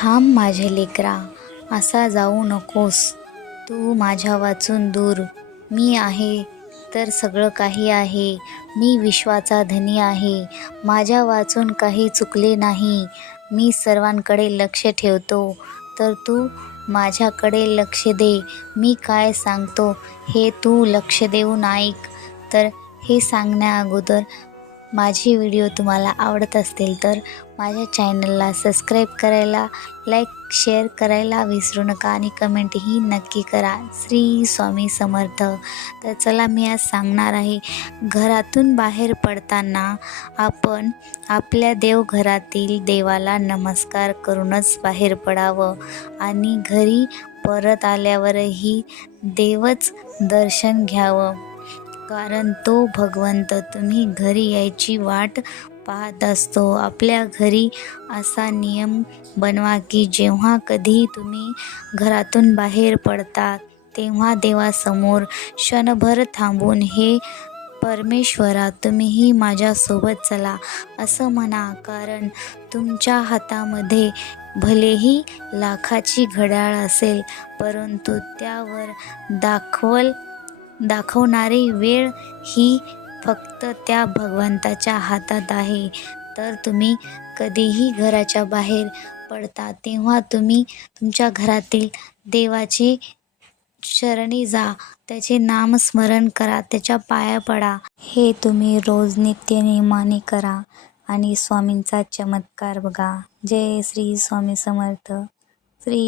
थांब माझे लेकरा, असा जाऊ नकोस तू माझ्या वाचून दूर. मी आहे तर सगळं काही आहे, मी विश्वाचा धनी आहे. माझ्या वाचून काही चुकले नाही, मी सर्वांकडे लक्ष ठेवतो. तर तू माझ्याकडे लक्ष दे, मी काय सांगतो हे तू लक्ष देऊन ऐक. तर हे सांगण्या अगोदर माझे व्हिडिओ तुम्हाला आवडत असतील तर माझ्या चॅनलला सबस्क्राईब करायला, लाईक शेअर करायला विसरू नका आणि कमेंटही नक्की करा. श्री स्वामी समर्थ. तर चला मी आज सांगणार आहे, घरातून बाहेर पडताना आपण आपल्या देवघरातील देवाला नमस्कार करूनच बाहेर पडावं आणि घरी परत आल्यावरही देवच दर्शन घ्यावं. कारण तो भगवंत तुम्ही घरी यायची वाट पाहत असतो. आपल्या घरी असा नियम बनवा की जेव्हा कधी तुम्ही घरातून बाहेर पडता तेव्हा देवासमोर क्षणभर थांबून, हे परमेश्वरा तुम्हीही माझ्यासोबत चला असं म्हणा. कारण तुमच्या हातामध्ये भलेही लाखाची घड्याळ असेल, परंतु त्यावर दाखवणारी वेळ ही फक्त त्या भगवंताच्या हातात आहे. तर तुम्ही कधीही घराच्या बाहेर पडता तेव्हा तुम्ही तुमच्या घरातील देवाचे शरणी जा, त्याचे नामस्मरण करा, त्याच्या पाया पडा. हे तुम्ही रोज नित्यनेमाने करा आणि स्वामींचा चमत्कार बघा. जय श्री स्वामी समर्थ. श्री